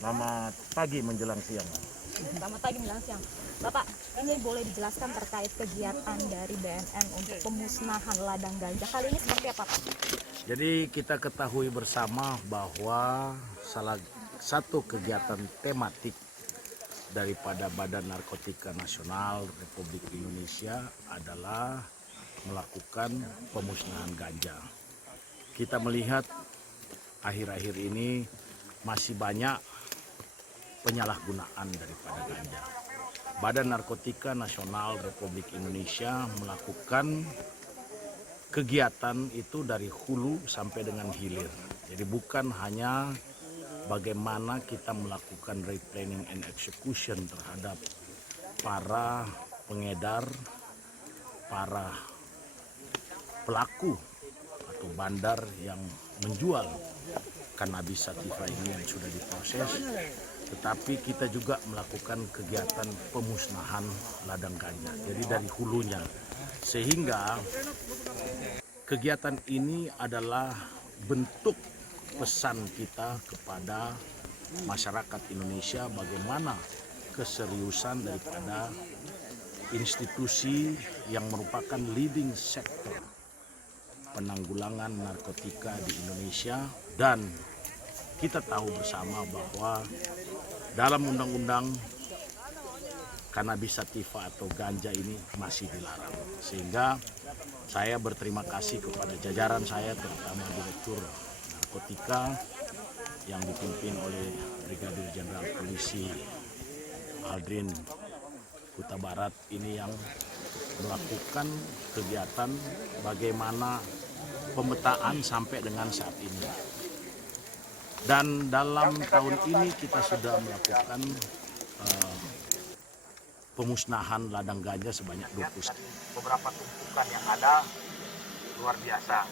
Selamat pagi menjelang siang. Selamat pagi menjelang siang. Bapak, ini boleh dijelaskan terkait kegiatan dari BNN untuk pemusnahan ladang ganja kali ini seperti apa, Pak? Jadi kita ketahui bersama bahwa salah satu kegiatan tematik daripada Badan Narkotika Nasional Republik Indonesia adalah melakukan pemusnahan ganja. Kita melihat akhir-akhir ini masih banyak penyalahgunaan daripada ganja. Badan Narkotika Nasional Republik Indonesia melakukan kegiatan itu dari hulu sampai dengan hilir. Jadi bukan hanya bagaimana kita melakukan replanning and execution terhadap para pengedar, para pelaku atau bandar yang menjual cannabis sativa ini yang sudah diproses, tetapi kita juga melakukan kegiatan pemusnahan ladang ganja. Jadi dari hulunya, sehingga kegiatan ini adalah bentuk pesan kita kepada masyarakat Indonesia bagaimana keseriusan daripada institusi yang merupakan leading sector penanggulangan narkotika di Indonesia. Dan kita tahu bersama bahwa dalam undang-undang cannabis sativa atau ganja ini masih dilarang. Sehingga saya berterima kasih kepada jajaran saya, terutama Direktur Narkotika yang dipimpin oleh Brigadir Jenderal Polisi Aldrin Huta Barat ini yang melakukan kegiatan bagaimana pemetaan sampai dengan saat ini. Dan dalam tahun ini kita sudah melakukan pemusnahan ladang ganja sebanyak 20. Beberapa tumpukan yang ada luar biasa.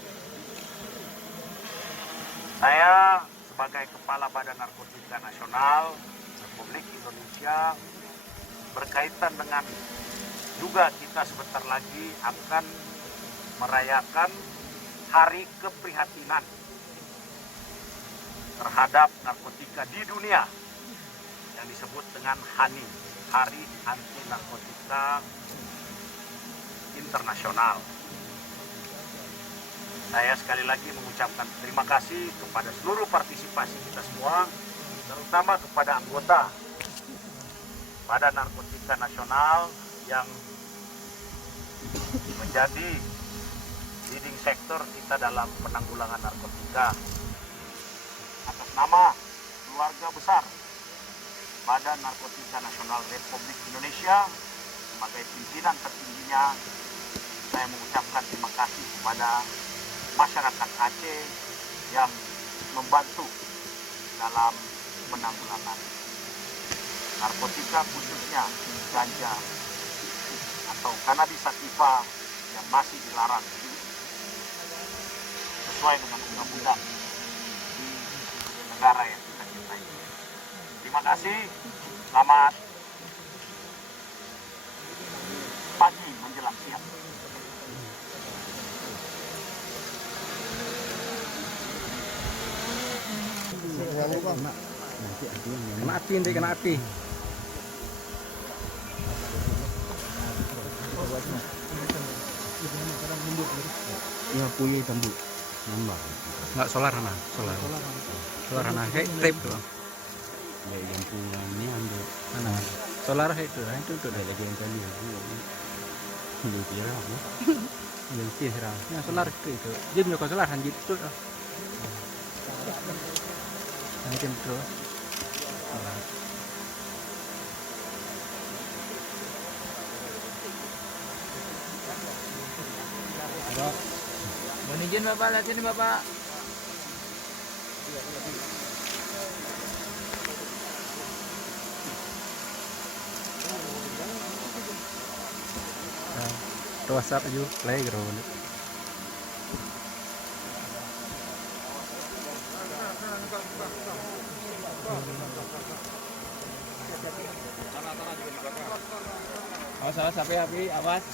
Saya sebagai Kepala Badan Narkotika Nasional Republik Indonesia berkaitan dengan juga kita sebentar lagi akan merayakan Hari Keprihatinan terhadap narkotika di dunia yang disebut dengan HANI, Hari Anti Narkotika Internasional. Saya sekali lagi mengucapkan terima kasih kepada seluruh partisipasi kita semua, terutama kepada anggota Badan Narkotika Nasional yang menjadi leading sektor kita dalam penanggulangan narkotika. Atas nama keluarga besar Badan Narkotika Nasional Republik Indonesia, sebagai pimpinan tertingginya, saya mengucapkan terima kasih kepada masyarakat Aceh yang membantu dalam penanggulangan narkotika, khususnya ganja atau cannabis sativa yang masih dilarang sesuai dengan undang-undang di negara yang kita cintai. Terima kasih, selamat pagi menjelang siang. Kena api nanti, kena api. Ya punya tambu nambah. Enggak solar hana, solar. Solar hana kayak trip tuh. Ya lampu ini ambil mana? Solar itu tuh dari lagi yang tadi. Ini dia apa? Yang sirah. Ya solar itu. Jadi nyokot solar hanjit tuh. Hanjit terus. Mohon izin Bapak, lihat sini Bapak. WhatsApp aja playground. Awas, awas, api, awas.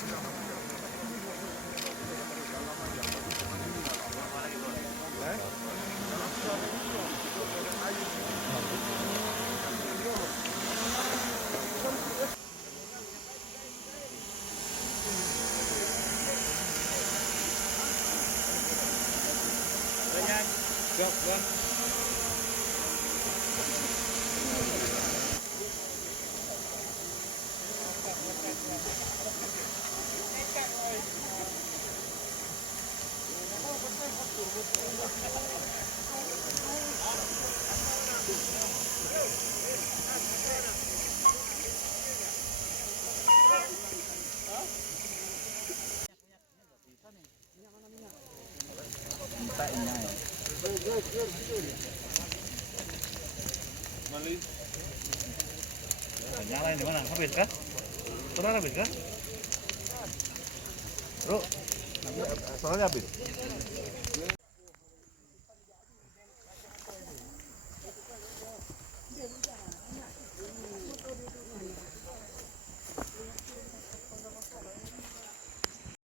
Nyalain di mana? Habis kah? Solar habis kah? Bro, soalnya habis.